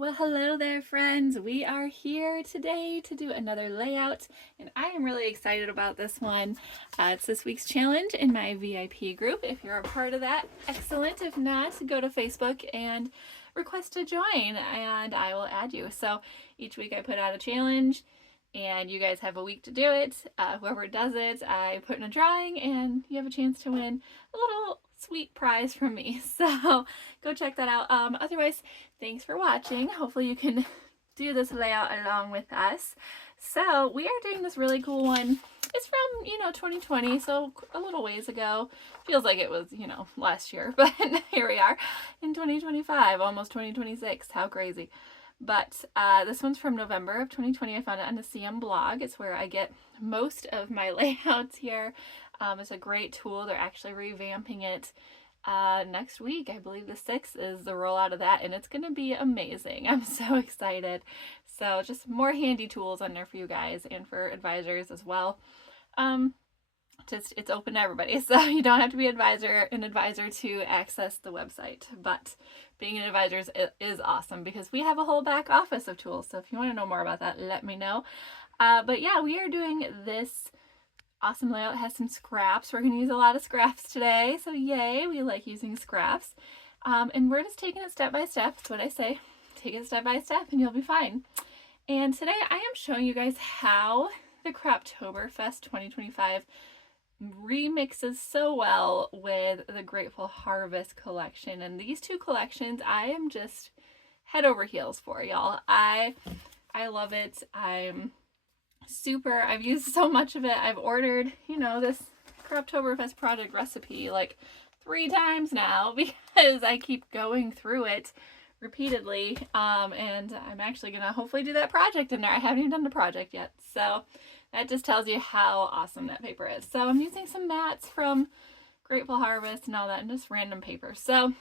Well, hello there, friends. We are here today to do another layout, and I am really excited about this one. It's this week's challenge in my VIP group. If you're a part of that, excellent. If not, go to Facebook and request to join, and I will add you. So each week I put out a challenge, and you guys have a week to do it. Whoever does it, I put in a drawing, and you have a chance to win a little sweet prize from me. So go check that out. Otherwise, thanks for watching. Hopefully you can do this layout along with us. So we are doing this really cool one. It's from, 2020, so a little ways ago. Feels like it was, last year, but here we are in 2025, almost 2026. How crazy. But this one's from November of 2020. I found it on the CM blog. It's where I get most of my layouts here. It's a great tool. They're actually revamping it next week. I believe the 6th is the rollout of that, and it's going to be amazing. I'm so excited. So just more handy tools on there for you guys and for advisors as well. It's open to everybody, so you don't have to be an advisor to access the website. But being an advisor is awesome because we have a whole back office of tools. So if you want to know more about that, let me know. But yeah, we are doing this awesome layout. It has some scraps. We're going to use a lot of scraps today, so yay, we like using scraps. And we're just taking it step by step. That's what I say. Take it step by step and you'll be fine. And today I am showing you guys how the Croptoberfest 2025 remixes so well with the Grateful Harvest collection. And these two collections I am just head over heels for, y'all. I love it. I've used so much of it. I've ordered, this Croptoberfest project recipe like 3 times now because I keep going through it repeatedly. And I'm actually gonna hopefully do that project in there. I haven't even done the project yet. So that just tells you how awesome that paper is. So I'm using some mats from Grateful Harvest and all that, and just random paper. So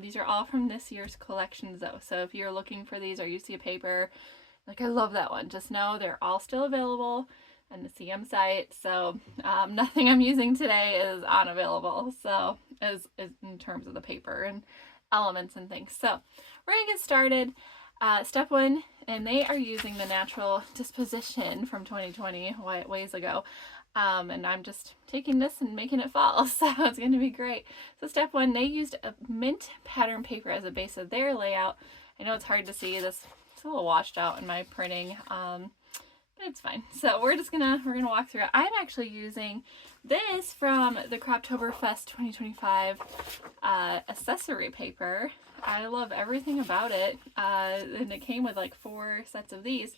these are all from this year's collections though. So if you're looking for these or you see a paper, like I love that one, just know they're all still available on the CM site. So nothing I'm using today is unavailable. So as in terms of the paper and elements and things. So we're gonna get started. Step 1, and they are using the natural disposition from 2020 ways ago. And I'm just taking this and making it fall, so it's going to be great. So step 1, they used a mint pattern paper as a base of their layout. I know it's hard to see this. It's a little washed out in my printing, but it's fine. So we're gonna walk through it. I'm actually using this from the Croptoberfest 2025 accessory paper. I love everything about it, and it came with like 4 sets of these.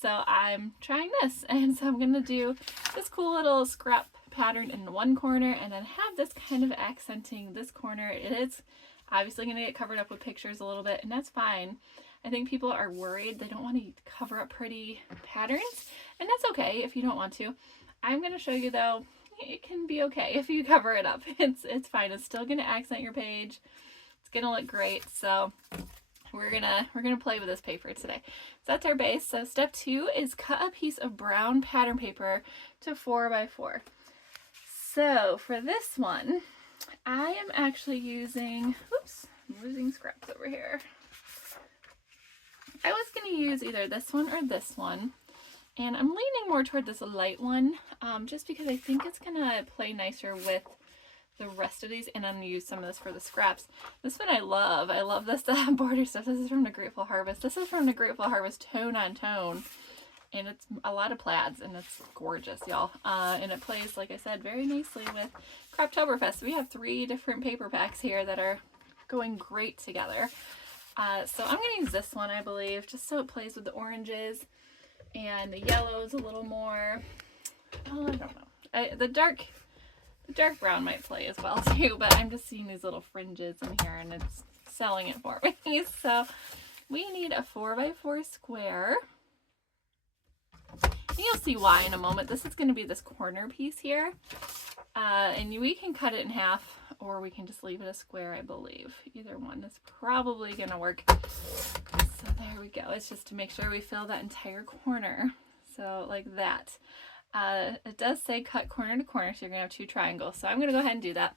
So I'm trying this, and so I'm gonna do this cool little scrap pattern in one corner, and then have this kind of accenting this corner. It is obviously gonna get covered up with pictures a little bit, and that's fine. I think people are worried they don't want to cover up pretty patterns, and that's okay if you don't want to. I'm going to show you though, it can be okay if you cover it up. It's fine. It's still going to accent your page. It's going to look great. So we're gonna play with this paper today. So that's our base. So step 2 is cut a piece of brown pattern paper to 4x4. So for this one, I am actually using, oops, I'm losing scraps over here. I was going to use either this one or this one, and I'm leaning more toward this light one, just because I think it's going to play nicer with the rest of these, and I'm going to use some of this for the scraps. This one I love. I love this border stuff. This is from the Grateful Harvest. This is from the Grateful Harvest Tone on Tone, and it's a lot of plaids, and it's gorgeous, y'all. And it plays, like I said, very nicely with Croptoberfest. We have 3 different paper packs here that are going great together. So I'm going to use this one, I believe, just so it plays with the oranges and the yellows a little more. Oh, I don't know. The dark brown might play as well too, but I'm just seeing these little fringes in here and it's selling it for me. So we need a 4x4 square. And you'll see why in a moment. This is going to be this corner piece here. And we can cut it in half, or we can just leave it a square, I believe. Either one is probably going to work. So there we go. It's just to make sure we fill that entire corner. So like that. It does say cut corner to corner, so you're going to have 2 triangles. So I'm going to go ahead and do that.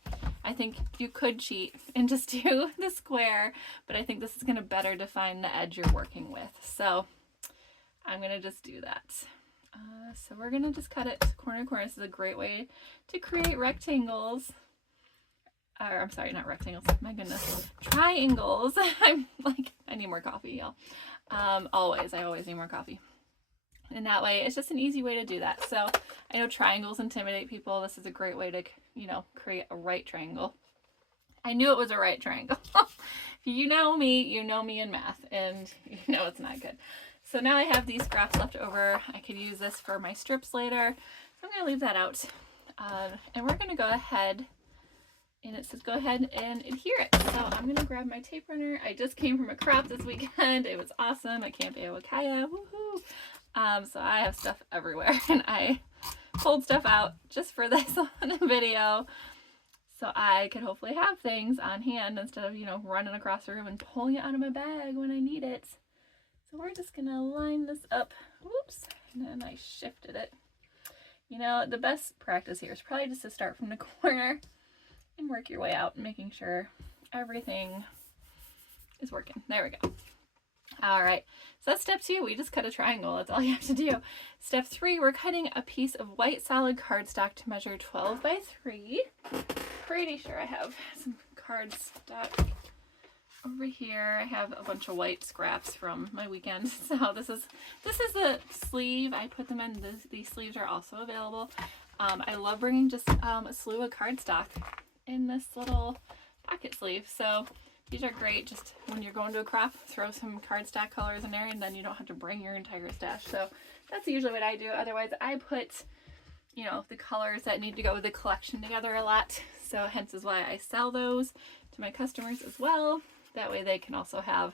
I think you could cheat and just do the square, but I think this is going to better define the edge you're working with. So I'm going to just do that. So we're going to just cut it corner to corner. This is a great way to create rectangles. Or I'm sorry, not rectangles. My goodness. Triangles. I'm like, I need more coffee, y'all. I always need more coffee. And that way, it's just an easy way to do that. So I know triangles intimidate people. This is a great way to, you know, create a right triangle. I knew it was a right triangle. If you know me in math, and you know it's not good. So now I have these scraps left over. I could use this for my strips later. So I'm going to leave that out. And we're going to go ahead, and it says go ahead and adhere it. So I'm going to grab my tape runner. I just came from a crop this weekend. It was awesome at Camp Awakaya. Woohoo! So I have stuff everywhere, and I pulled stuff out just for this video, so I could hopefully have things on hand instead of, you know, running across the room and pulling it out of my bag when I need it. So we're just gonna line this up. Whoops, and then I shifted it. You know, the best practice here is probably just to start from the corner and work your way out, making sure everything is working. There we go. All right, so that's step 2. We just cut a triangle. That's all you have to do. Step 3, we're cutting a piece of white solid cardstock to measure 12 by 3. Pretty sure I have some cardstock over here. I have a bunch of white scraps from my weekend. So this is a sleeve. I put them in. These sleeves are also available. I love bringing just a slew of cardstock in this little pocket sleeve. So these are great just when you're going to a crop, throw some cardstock colors in there, and then you don't have to bring your entire stash. So that's usually what I do. Otherwise, I put, you know, the colors that need to go with the collection together a lot. So hence is why I sell those to my customers as well. That way they can also have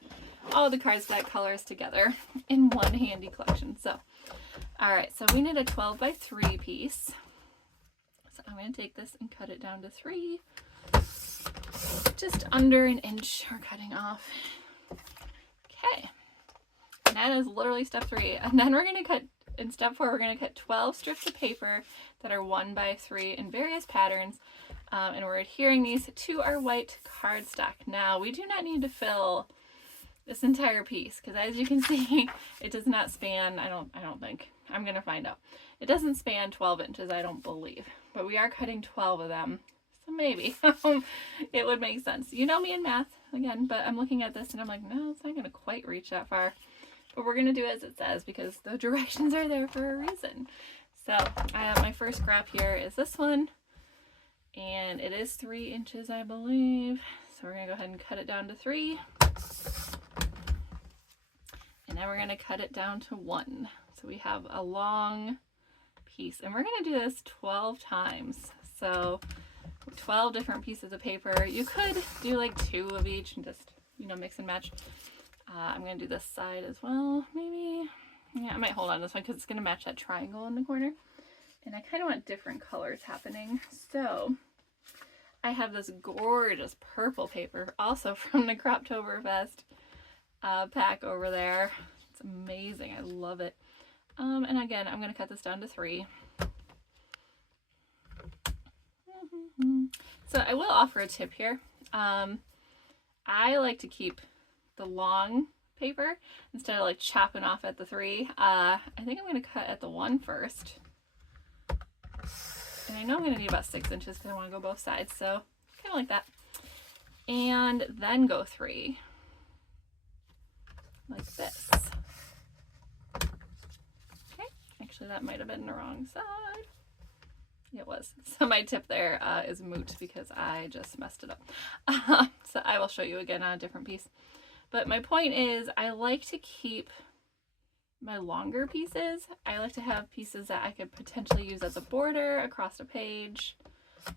all the cardstock colors together in one handy collection. So, all right, so we need a 12 by 3 piece. So I'm going to take this and cut it down to 3. Just under an inch we're cutting off. Okay, and that is literally step 3. And then we're going to cut, in step 4, we're going to cut 12 strips of paper that are 1 by 3 in various patterns, and we're adhering these to our white cardstock. Now we do not need to fill this entire piece, because as you can see, it does not span, I don't think, I'm going to find out. It doesn't span 12 inches, I don't believe, but we are cutting 12 of them. So maybe it would make sense. You know me in math, again, but I'm looking at this and I'm like, no, it's not going to quite reach that far. But we're going to do as it says, because the directions are there for a reason. So my first scrap here is this one. And it is 3 inches, I believe. So we're going to go ahead and cut it down to 3. And then we're going to cut it down to 1. So we have a long piece. And we're going to do this 12 times. So 12 different pieces of paper. You could do like 2 of each and just, you know, mix and match. I'm going to do this side as well, maybe. Yeah, I might hold on to this one because it's going to match that triangle in the corner. And I kind of want different colors happening. So I have this gorgeous purple paper, also from the Croptoberfest pack over there. It's amazing. I love it. And again, I'm going to cut this down to 3. So I will offer a tip here. I like to keep the long paper instead of like chopping off at the 3. I think I'm going to cut at the 1 first. And I know I'm going to need about 6 inches because I want to go both sides. So kind of like that. And then go 3. Like this. Okay. Actually, that might have been the wrong side. It was. So my tip there is moot because I just messed it up. So I will show you again on a different piece. But my point is I like to keep my longer pieces. I like to have pieces that I could potentially use as a border across a page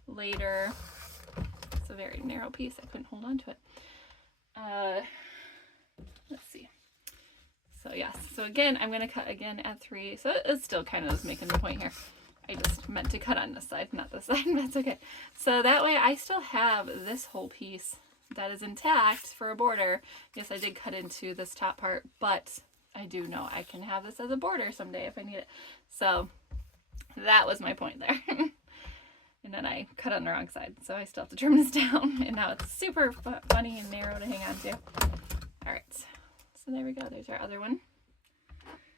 later. It's a very narrow piece. I couldn't hold on to it. Let's see. So yes. So again, I'm going to cut again at 3. So it still kind of is making the point here. I just meant to cut on this side, not this side. That's okay. So that way I still have this whole piece that is intact for a border. Yes, I did cut into this top part, but I do know I can have this as a border someday if I need it. So that was my point there. And And then I cut on the wrong side, so I still have to trim this down. And now it's super funny and narrow to hang on to. All right, so there we go. There's our other one.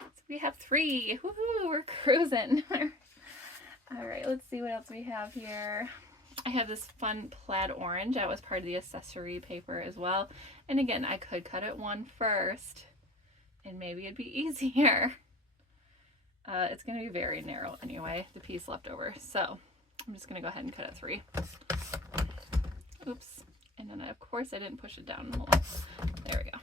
So we have 3. Woohoo, we're cruising. All right, let's see what else we have here. I have this fun plaid orange. That was part of the accessory paper as well. And again, I could cut it 1 first, and maybe it'd be easier. It's going to be very narrow anyway, the piece left over. So I'm just going to go ahead and cut it 3. Oops. And then, of course, I didn't push it down. There we go.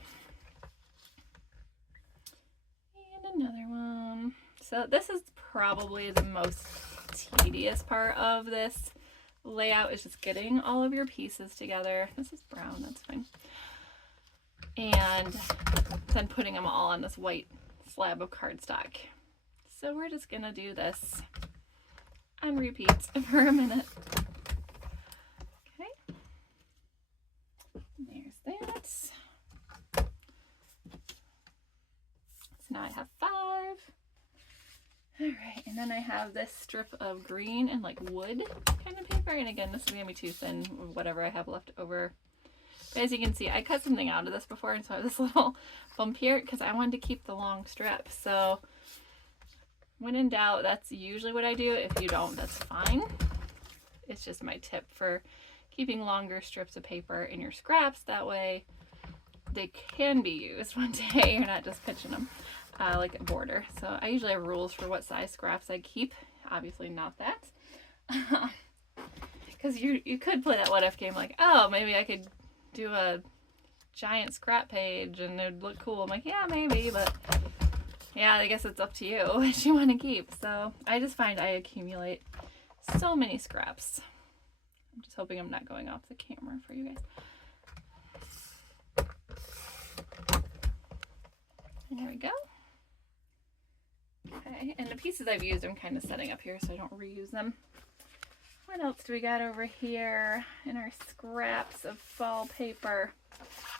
And another one. So this is probably the most tedious part of this layout, is just getting all of your pieces together. This is brown, that's fine. And then putting them all on this white slab of cardstock. So we're just gonna do this on repeat for a minute. Okay, there's that. So now I have 5. All right, and then I have this strip of green and like wood kind of paper. And again, this is gonna be too thin, whatever I have left over. But as you can see, I cut something out of this before, and so I have this little bump here because I wanted to keep the long strip. So when in doubt, that's usually what I do. If you don't, that's fine. It's just my tip for keeping longer strips of paper in your scraps. That way they can be used one day. You're not just pitching them like a border. So I usually have rules for what size scraps I keep. Obviously not that. Because you could play that what if game like, oh, maybe I could do a giant scrap page and it'd look cool. I'm like, yeah, maybe, but yeah, I guess it's up to you what you want to keep. So I just find I accumulate so many scraps. I'm just hoping I'm not going off the camera for you guys. And there we go. Okay, and the pieces I've used I'm kind of setting up here so I don't reuse them. What else do we got over here in our scraps of fall paper?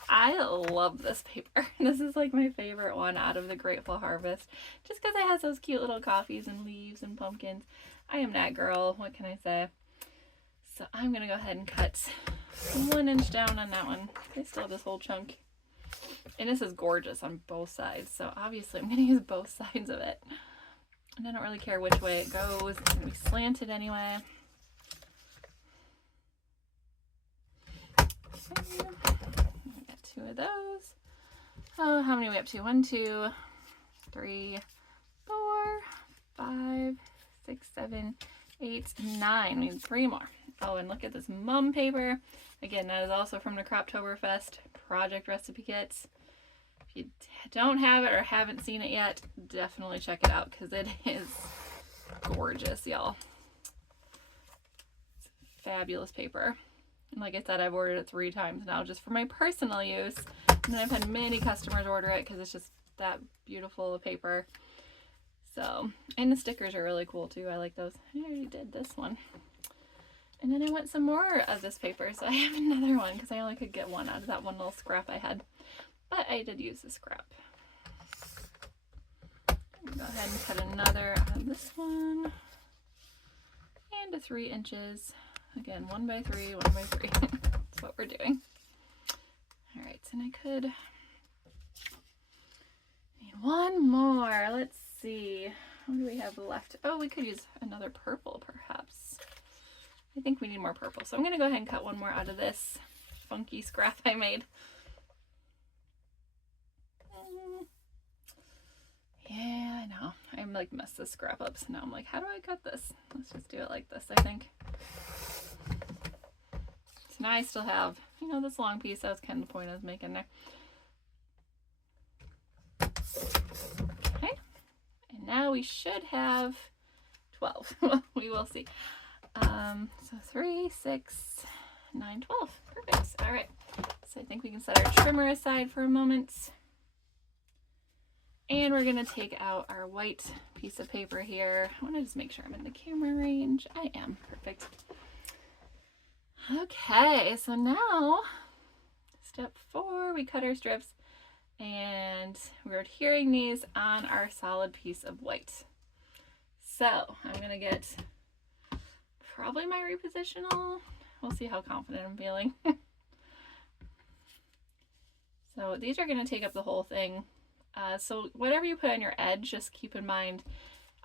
I love this paper. This is like my favorite one out of the Grateful Harvest, just because it has those cute little coffees and leaves and pumpkins. I am that girl, what can I say? So I'm gonna go ahead and cut 1 inch down on that one. I still have this whole chunk. And this is gorgeous on both sides, so obviously I'm gonna use both sides of it. And I don't really care which way it goes. It's gonna be slanted anyway. Okay. We got 2 of those. Oh, how many are we up to? 1, 2, 3, 4, 5, 6, 7, 8, 9. We need 3 more. Oh, and look at this mum paper. Again, that is also from the Croptoberfest project recipe kits. If you don't have it or haven't seen it yet, definitely check it out because it is gorgeous, y'all. It's fabulous paper. And like I said, I've ordered it 3 times now just for my personal use. And then I've had many customers order it because it's just that beautiful of paper. So, and the stickers are really cool too. I like those. I already did this one. And then I want some more of this paper, so I have another one because I only could get 1 out of that one little scrap I had. But I did use the scrap. Go ahead and cut another out of this one. And a 3 inches. Again, 1 by 3, 1 by 3. That's what we're doing. Alright, and I could need 1 more. Let's see. What do we have left? Oh, we could use another purple, perhaps. I think we need more purple. So I'm going to go ahead and cut 1 more out of this funky scrap I made. Yeah, I know. I'm like messed this scrap up. So now I'm like, how do I cut this? Let's just do it like this, I think. So now I still have, you know, this long piece. That was kind of the point I was making there. Okay. And now we should have 12. We will see. So 3, 6, 9, 12. Perfect. All right. So I think we can set our trimmer aside for a moment. And we're going to take out our white piece of paper here. I want to just make sure I'm in the camera range. I am. Perfect. Okay, so now step 4, we cut our strips and we're adhering these on our solid piece of white. So I'm going to get probably my repositional. We'll see how confident I'm feeling. So these are going to take up the whole thing. So whatever you put on your edge, just keep in mind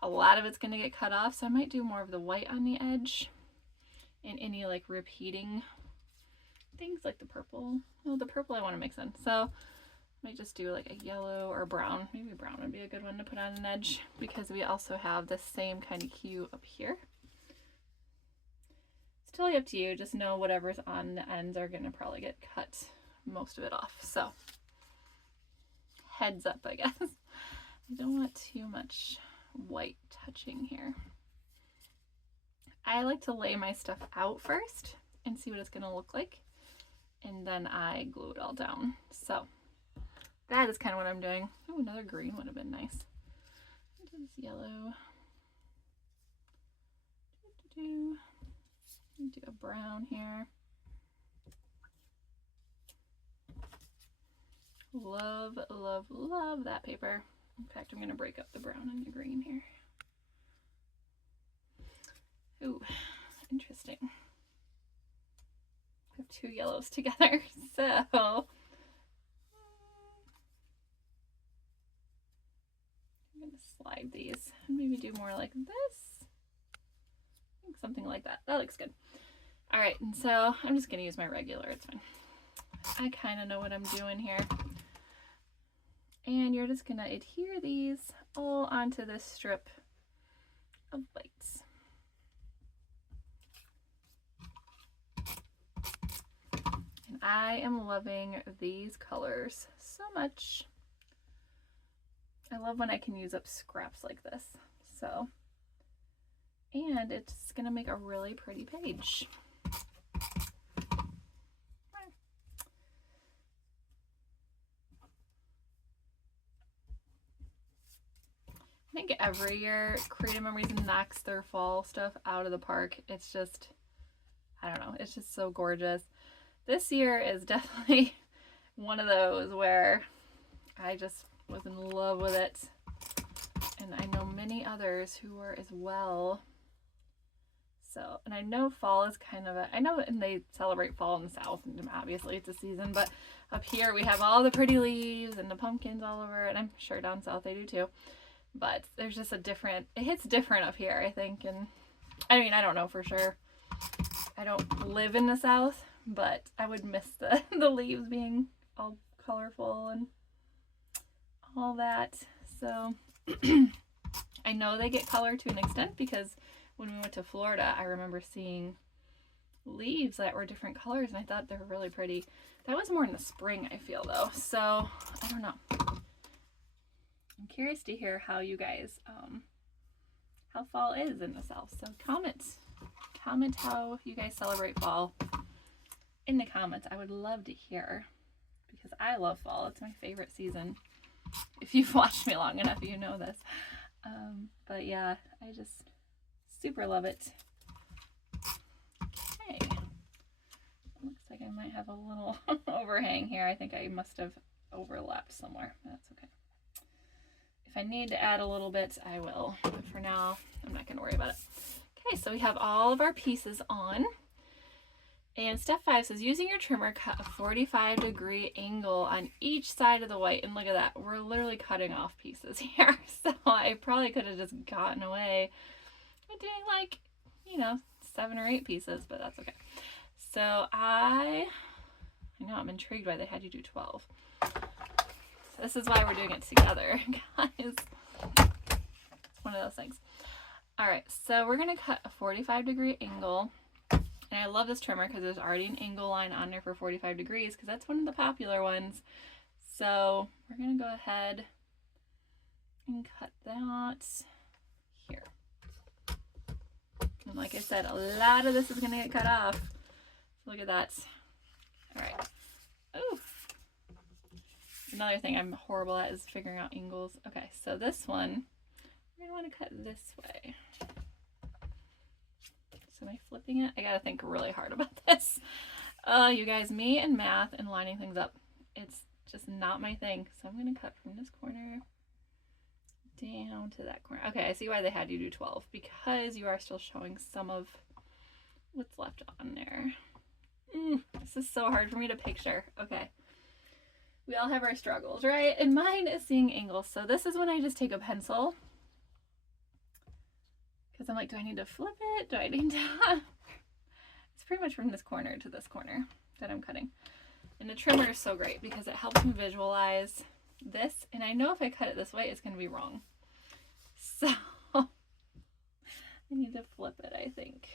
a lot of it's going to get cut off. So I might do more of the white on the edge and any like repeating things like the purple. Well, the purple I want to mix in. So I might just do like a yellow or brown. Maybe brown would be a good one to put on an edge because we also have the same kind of hue up here. It's totally up to you. Just know whatever's on the ends are going to probably get cut most of it off. So heads up, I guess. I don't want too much white touching here. I like to lay my stuff out first and see what it's going to look like, and then I glue it all down. So that is kind of what I'm doing. Oh, another green would have been nice. This yellow. Do a brown here. Love, love, love that paper. In fact, I'm going to break up the brown and the green here. Ooh, interesting. I have two yellows together, so I'm going to slide these and maybe do more like this. I think something like that. That looks good. All right, and so I'm just going to use my regular. It's fine. I kind of know what I'm doing here. And you're just going to adhere these all onto this strip of lights. And I am loving these colors so much. I love when I can use up scraps like this. So, and it's going to make a really pretty page. I think every year Creative Memories knocks their fall stuff out of the park. It's just, I don't know, it's just so gorgeous. This year is definitely one of those where I just was in love with it. And I know many others who were as well. So, and I know fall is kind of I know and they celebrate fall in the South, and obviously it's a season, but up here we have all the pretty leaves and the pumpkins all over, and I'm sure down south they do too. But there's just a different, it hits different up here, I think. And I mean, I don't know for sure. I don't live in the South, but I would miss the leaves being all colorful and all that. So I know they get color to an extent because when we went to Florida, I remember seeing leaves that were different colors and I thought they were really pretty. That was more in the spring, I feel though. So I don't know. I'm curious to hear how you guys, how fall is in the South. So comment how you guys celebrate fall in the comments. I would love to hear because I love fall. It's my favorite season. If you've watched me long enough, you know this. But yeah, I just super love it. Okay. Looks like I might have a little overhang here. I think I must have overlapped somewhere. That's okay. If I need to add a little bit, I will. But for now, I'm not going to worry about it. Okay, so we have all of our pieces on. And step 5 says, using your trimmer, cut a 45-degree angle on each side of the white. And look at that. We're literally cutting off pieces here. So I probably could have just gotten away with doing like, 7 or 8 pieces, but that's okay. So I know I'm intrigued why they had you do 12. So this is why we're doing it together, guys. It's one of those things. All right, so we're gonna cut a 45-degree angle. And I love this trimmer because there's already an angle line on there for 45 degrees because that's one of the popular ones. So we're going to go ahead and cut that here. And like I said, a lot of this is going to get cut off. So look at that. All right. Ooh. Another thing I'm horrible at is figuring out angles. Okay, so this one, we're going to want to cut this way. So am I flipping it? I gotta think really hard about this. You guys, me and math and lining things up, it's just not my thing. So I'm gonna cut from this corner down to that corner. Okay, I see why they had you do 12, because you are still showing some of what's left on there. This is so hard for me to picture. Okay. We all have our struggles, right? And mine is seeing angles. So this is when I just take a pencil. Because I'm like, do I need to flip it? Do I need to... It's pretty much from this corner to this corner that I'm cutting. And the trimmer is so great because it helps me visualize this. And I know if I cut it this way, it's going to be wrong. So I need to flip it, I think.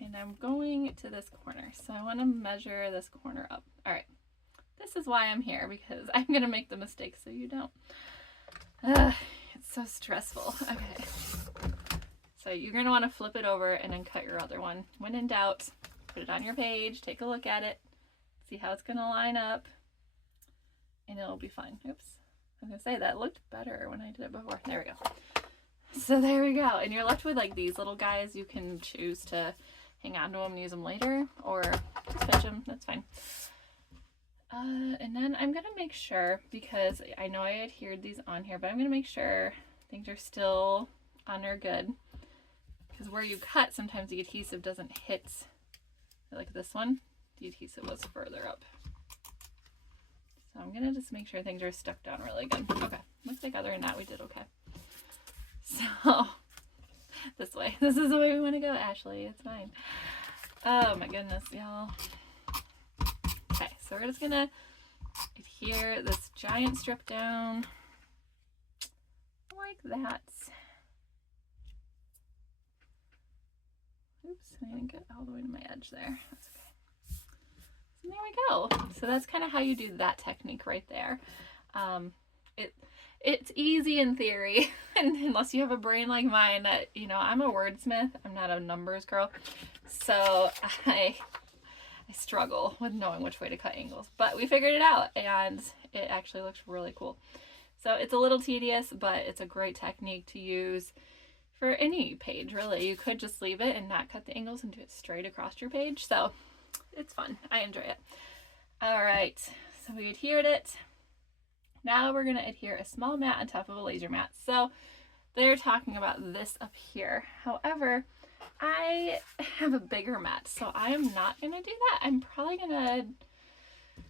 And I'm going to this corner. So I want to measure this corner up. All right. This is why I'm here, because I'm going to make the mistake so you don't. It's so stressful. Okay. So you're going to want to flip it over and then cut your other one. When in doubt, put it on your page, take a look at it, see how it's going to line up, and it'll be fine. Oops. I was going to say that looked better when I did it before. There we go. So there we go. And you're left with like these little guys. You can choose to hang on to them and use them later, or just pinch them. That's fine. And then I'm going to make sure, because I know I adhered these on here, but I'm going to make sure things are still on there good. Because where you cut, sometimes the adhesive doesn't hit, like this one, the adhesive was further up. So I'm going to just make sure things are stuck down really good. Okay, looks like other than that we did okay. So, this way. This is the way we want to go, Ashley. It's fine. Oh my goodness, y'all. Okay, so we're just gonna adhere this giant strip down like that. Oops, I didn't get all the way to my edge there. That's okay. So there we go. So that's kind of how you do that technique right there. It's easy in theory, and unless you have a brain like mine that, you know, I'm a wordsmith, I'm not a numbers girl, so I struggle with knowing which way to cut angles, but we figured it out, and it actually looks really cool. So it's a little tedious, but it's a great technique to use for any page, really. You could just leave it and not cut the angles and do it straight across your page, so it's fun. I enjoy it. All right, so we adhered it. Now we're going to adhere a small mat on top of a laser mat. So they're talking about this up here. However, I have a bigger mat, so I'm not going to do that. I'm probably going to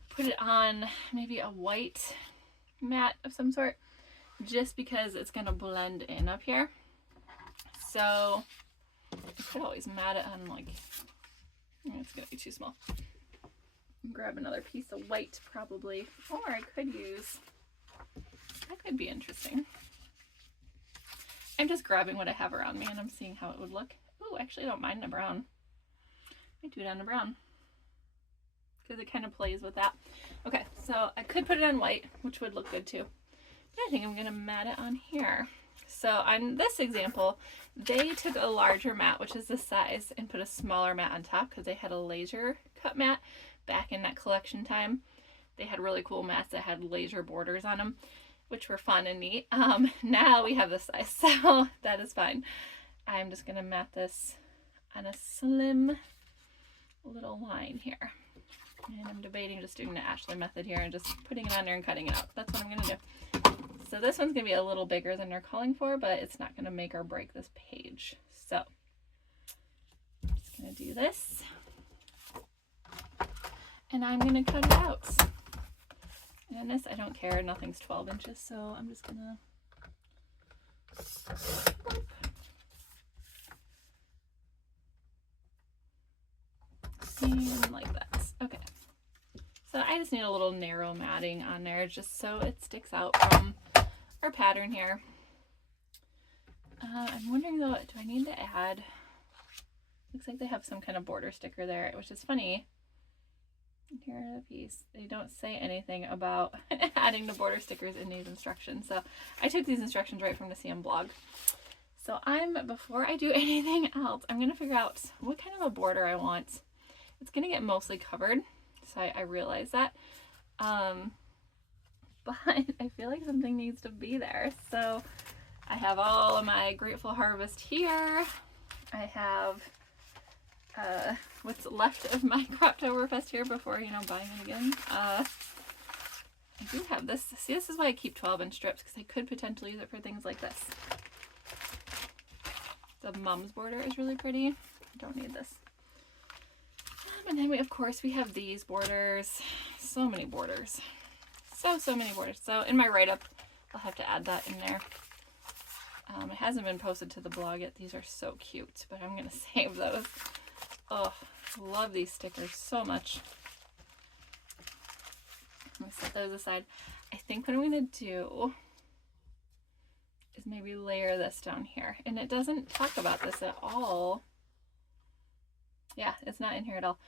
put it on maybe a white mat of some sort, just because it's going to blend in up here. So I could always mat it on, like, it's going to be too small. Grab another piece of white probably, or I could use... That could be interesting. I'm just grabbing what I have around me and I'm seeing how it would look. Oh, actually I don't mind the brown. I do it on the brown because it kind of plays with that. Okay, so I could put it on white, which would look good too. But I think I'm going to mat it on here. So on this example, they took a larger mat, which is this size, and put a smaller mat on top because they had a laser cut mat back in that collection time. They had really cool mats that had laser borders on them, which were fun and neat. Now we have this size, so that is fine. I'm just going to mat this on a slim little line here. And I'm debating just doing the Ashley method here and just putting it on there and cutting it out. That's what I'm going to do. So this one's going to be a little bigger than they're calling for, but it's not going to make or break this page. So I'm just going to do this. And I'm going to cut it out. And this, I don't care, nothing's 12 inches, so I'm just gonna and like that. Okay, so I just need a little narrow matting on there just so it sticks out from our pattern here. I'm wondering though, do I need to add, looks like they have some kind of border sticker there, which is funny. Here a piece. They don't say anything about adding the border stickers in these instructions. So I took these instructions right from the CM blog. So before I do anything else, I'm going to figure out what kind of a border I want. It's going to get mostly covered. So I realize that. But I feel like something needs to be there. So I have all of my Grateful Harvest here. I have what's left of my Croptoberfest here before, you know, buying it again. I do have this. See, this is why I keep 12-inch strips, because I could potentially use it for things like this. The mom's border is really pretty. don't need this. And then we, of course, we have these borders. So many borders. So many borders. So in my write-up, I'll have to add that in there. It hasn't been posted to the blog yet. These are so cute, but I'm going to save those. Oh, love these stickers so much. I'm going to set those aside. I think what I'm going to do is maybe layer this down here. And it doesn't talk about this at all. Yeah, it's not in here at all.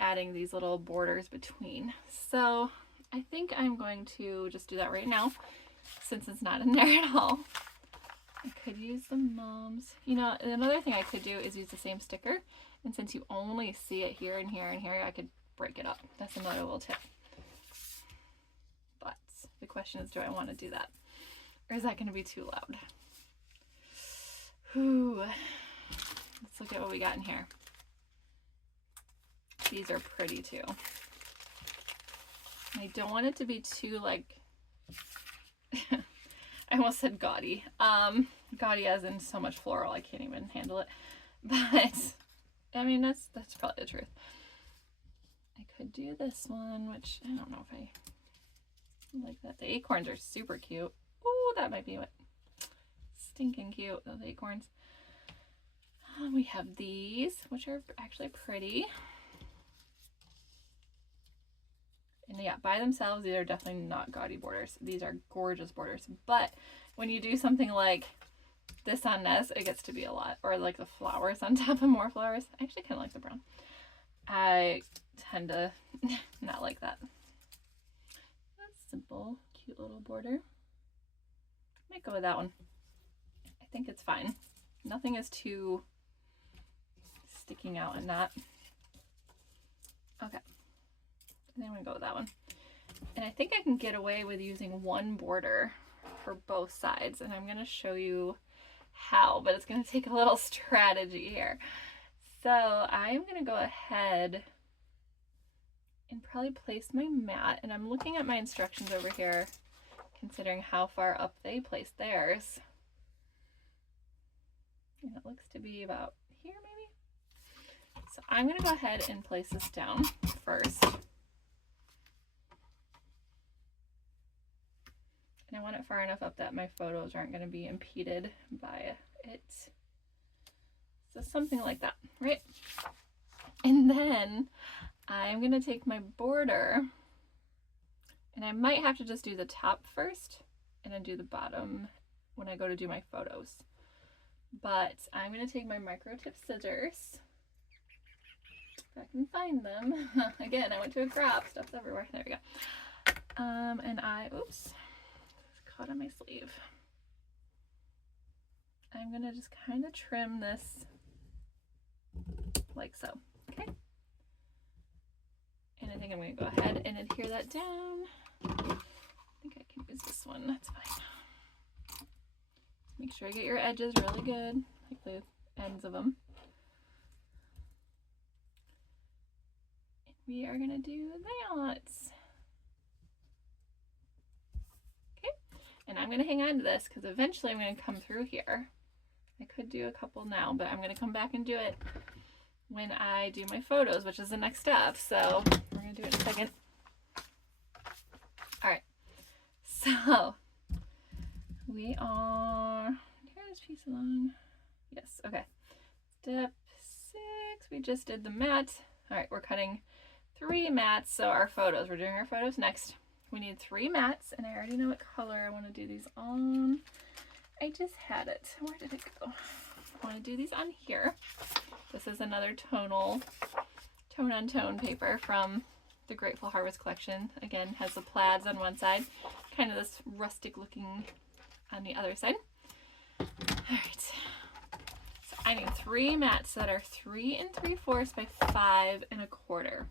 Adding these little borders between. So I think I'm going to just do that right now, since it's not in there at all. I could use the moms. You know, another thing I could do is use the same sticker. And since you only see it here and here and here, I could break it up. That's another little tip. But the question is, do I want to do that? Or is that going to be too loud? Whew. Let's look at what we got in here. These are pretty too. I don't want it to be too, like, I almost said gaudy. Gaudy as in so much floral, I can't even handle it. But, I mean, that's probably the truth. I could do this one, which I don't know if I like that. The acorns are super cute. Oh, that might be what. Stinking cute, those acorns. We have these, which are actually pretty. And yeah, by themselves, these are definitely not gaudy borders. These are gorgeous borders. But when you do something like this on this, it gets to be a lot. Or like the flowers on top of more flowers. I actually kind of like the brown. I tend to not like that. That's simple, cute little border. Might go with that one. I think it's fine. Nothing is too sticking out in that. Okay. And I'm going to go with that one. And I think I can get away with using one border for both sides. And I'm going to show you how, but it's going to take a little strategy here. So I'm going to go ahead and probably place my mat. And I'm looking at my instructions over here, considering how far up they place theirs. And it looks to be about here maybe. So I'm going to go ahead and place this down first. And I want it far enough up that my photos aren't going to be impeded by it. So something like that, right? And then I'm going to take my border, and I might have to just do the top first and then do the bottom when I go to do my photos. But I'm going to take my micro tip scissors, if I can find them. Again, I went to a crop, stuff's everywhere. There we go. And oops. Caught on my sleeve. I'm gonna just kind of trim this like so, okay? And I think I'm gonna go ahead and adhere that down. I think I can use this one, that's fine. Make sure I get your edges really good, like the ends of them. And we are gonna do that. And I'm going to hang on to this because eventually I'm going to come through here. I could do a couple now, but I'm going to come back and do it when I do my photos, which is the next step. So we're going to do it in a second. All right. So we are, here this piece along. Yes. Okay. Step 6. We just did the mat. All right. We're cutting 3 mats. So our photos, we're doing our photos next. We need 3 mats, and I already know what color I want to do these on. I just had it. Where did it go? I want to do these on here. This is another tonal, tone-on-tone paper from the Grateful Harvest collection. Again, has the plaids on one side, kind of this rustic looking on the other side. All right. So I need 3 mats that are 3 3/4 by 5 1/4.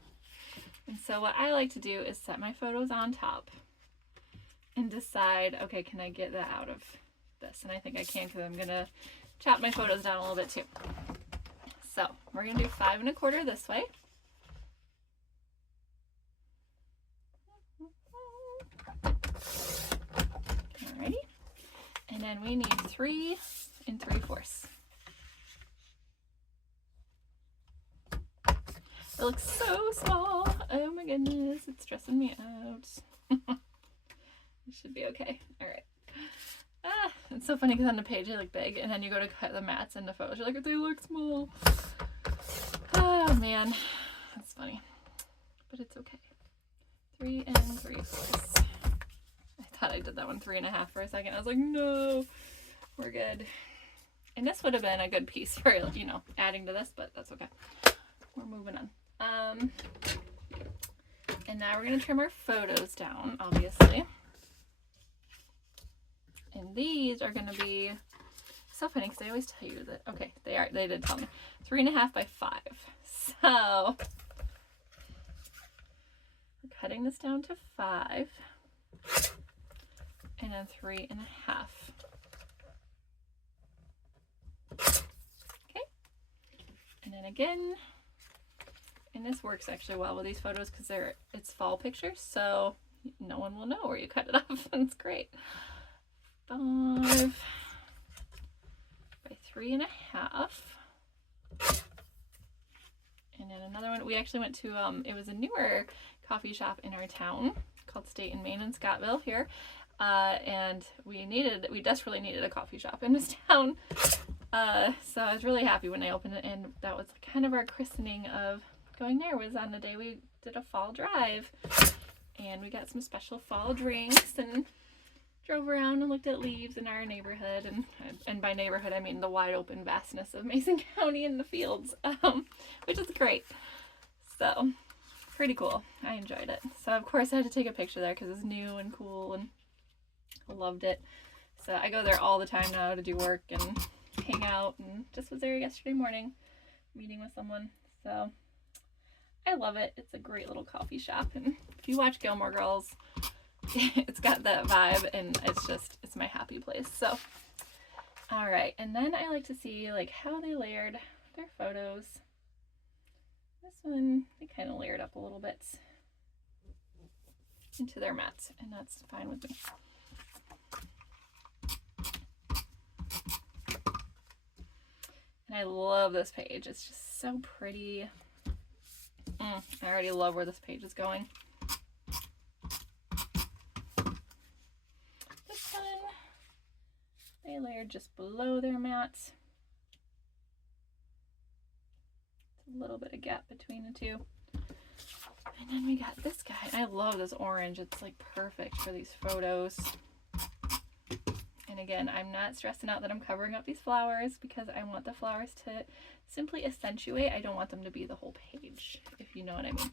And so what I like to do is set my photos on top and decide, okay, can I get that out of this? And I think I can because I'm going to chop my photos down a little bit too. So we're going to do 5 1/4 this way. Alrighty. And then we need 3 3/4. It looks so small. Oh my goodness, it's stressing me out. It should be okay. All right. Ah, it's so funny because on the page they look big, and then you go to cut the mats into photos, you're like, they look small. Oh man, that's funny, but it's okay. 3 3/4. I thought I did that one 3 1/2 for a second. I was like, no, we're good. And this would have been a good piece for, you know, adding to this, but that's okay. We're moving on. And now we're gonna trim our photos down, obviously. And these are gonna be so funny because they always tell you that. Okay, they did tell me 3 1/2 by 5. So we're cutting this down to 5, and then 3 1/2. Okay, and then again. And this works actually well with these photos because it's fall pictures, so no one will know where you cut it off. It's great. 5 by 3 1/2. And then another one. We actually went to it was a newer coffee shop in our town called State and Main in Scottville here, and we desperately needed a coffee shop in this town. So I was really happy when they opened it, and that was kind of our christening of going there. Was on the day we did a fall drive, and we got some special fall drinks and drove around and looked at leaves in our neighborhood, and by neighborhood I mean the wide open vastness of Mason County and the fields, which is great. So pretty cool. I enjoyed it. So of course I had to take a picture there because it's new and cool, and I loved it. So I go there all the time now to do work and hang out, and just was there yesterday morning meeting with someone. So I love it. It's a great little coffee shop, and if you watch Gilmore Girls, it's got that vibe, and it's my happy place. So all right, and then I like to see like how they layered their photos. This one they kind of layered up a little bit into their mats, and that's fine with me. And I love this page. It's just so pretty. I already love where this page is going. This one, they layered just below their mats. A little bit of gap between the two. And then we got this guy. I love this orange. It's like perfect for these photos. And again, I'm not stressing out that I'm covering up these flowers because I want the flowers to simply accentuate. I don't want them to be the whole page, if you know what I mean.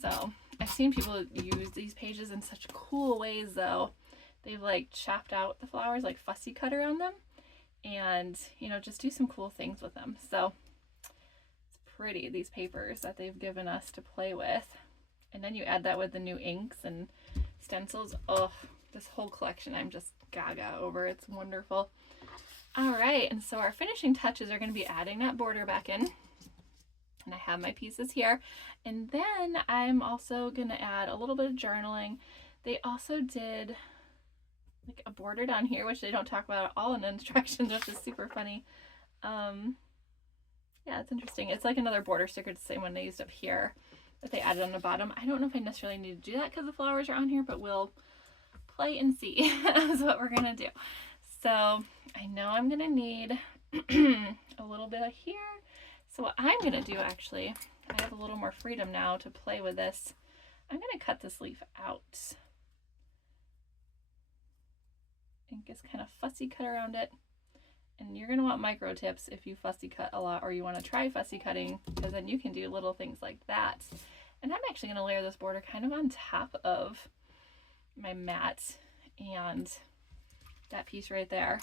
So I've seen people use these pages in such cool ways though. They've like chopped out the flowers, like fussy cut around them, and you know, just do some cool things with them. So it's pretty, these papers that they've given us to play with. And then you add that with the new inks and stencils. Oh, this whole collection I'm just gaga over. It's wonderful. All right, and so our finishing touches are going to be adding that border back in. And I have my pieces here. And then I'm also going to add a little bit of journaling. They also did like a border down here, which they don't talk about at all in the instructions, which is super funny. Yeah, it's interesting. It's like another border sticker, the same one they used up here, that they added on the bottom. I don't know if I necessarily need to do that because the flowers are on here, but we'll play and see is what we're going to do. So I know I'm going to need a little bit of here. So what I'm going to do, actually, I have a little more freedom now to play with this. I'm going to cut this leaf out and just kind of fussy cut around it. And you're going to want micro tips if you fussy cut a lot, or you want to try fussy cutting, because then you can do little things like that. And I'm actually going to layer this border kind of on top of my mat and that piece right there.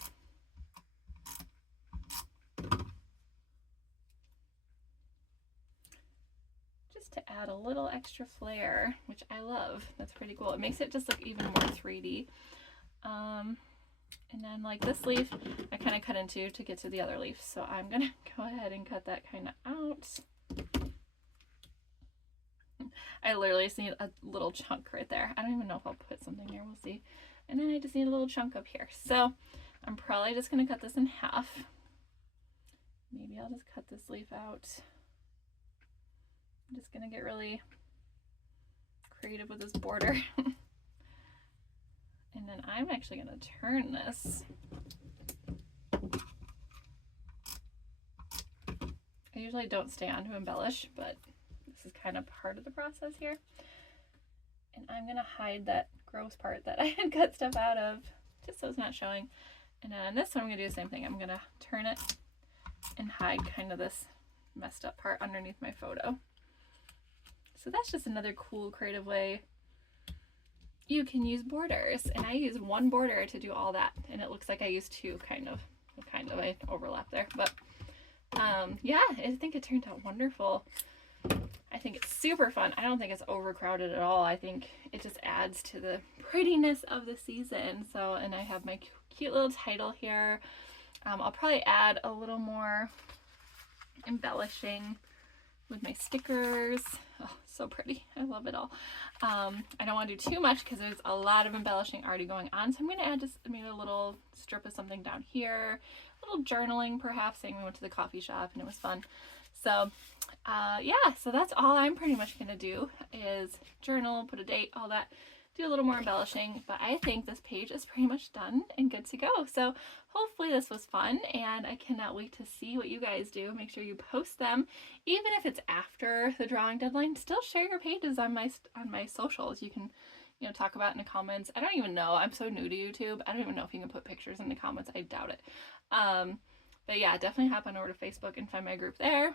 Just to add a little extra flair, which I love. That's pretty cool. It makes it just look even more 3D. And then like this leaf, I kind of cut into to get to the other leaf. So I'm going to go ahead and cut that kind of out. I literally just need a little chunk right there. I don't even know if I'll put something there. We'll see. And then I just need a little chunk up here. So I'm probably just going to cut this in half. Maybe I'll just cut this leaf out I'm just gonna get really creative with this border. And then I'm actually gonna turn this. I usually don't stay on to embellish, but this is kind of part of the process here. And I'm gonna hide that gross part that I had cut stuff out of, just so it's not showing. And then this one I'm gonna do the same thing. I'm gonna turn it and hide kind of this messed up part underneath my photo. So that's just another cool creative way you can use borders. And I use one border to do all that, and it looks like I used two, kind of I overlap there, but yeah, I think it turned out wonderful. I think it's super fun. I don't think it's overcrowded at all. I think it just adds to the prettiness of the season. So, and I have my cute little title here. I'll probably add a little more embellishing with my stickers. Oh, so pretty. I love it all. I don't want to do too much because there's a lot of embellishing already going on. So I'm going to add just maybe a little strip of something down here. A little journaling perhaps, saying we went to the coffee shop and it was fun. So yeah, so that's all I'm pretty much going to do is journal, put a date, all that. Do a little more embellishing, but I think this page is pretty much done and good to go. So hopefully this was fun, and I cannot wait to see what you guys do. Make sure you post them, even if it's after the drawing deadline. Still share your pages on my socials. You can, you know, talk about it in the comments. I don't even know. I'm so new to YouTube. I don't even know if you can put pictures in the comments. I doubt it. But yeah, definitely hop on over to Facebook and find my group there.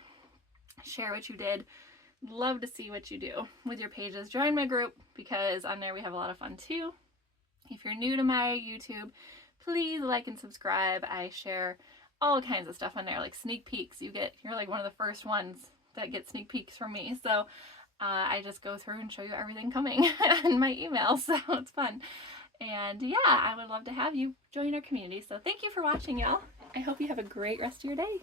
Share what you did. Love to see what you do with your pages. Join my group because on there we have a lot of fun too. If you're new to my YouTube, please like and subscribe. I share all kinds of stuff on there, like sneak peeks. You're like one of the first ones that get sneak peeks from me. So I just go through and show you everything coming in my email. So it's fun. And yeah, I would love to have you join our community. So thank you for watching, y'all. I hope you have a great rest of your day.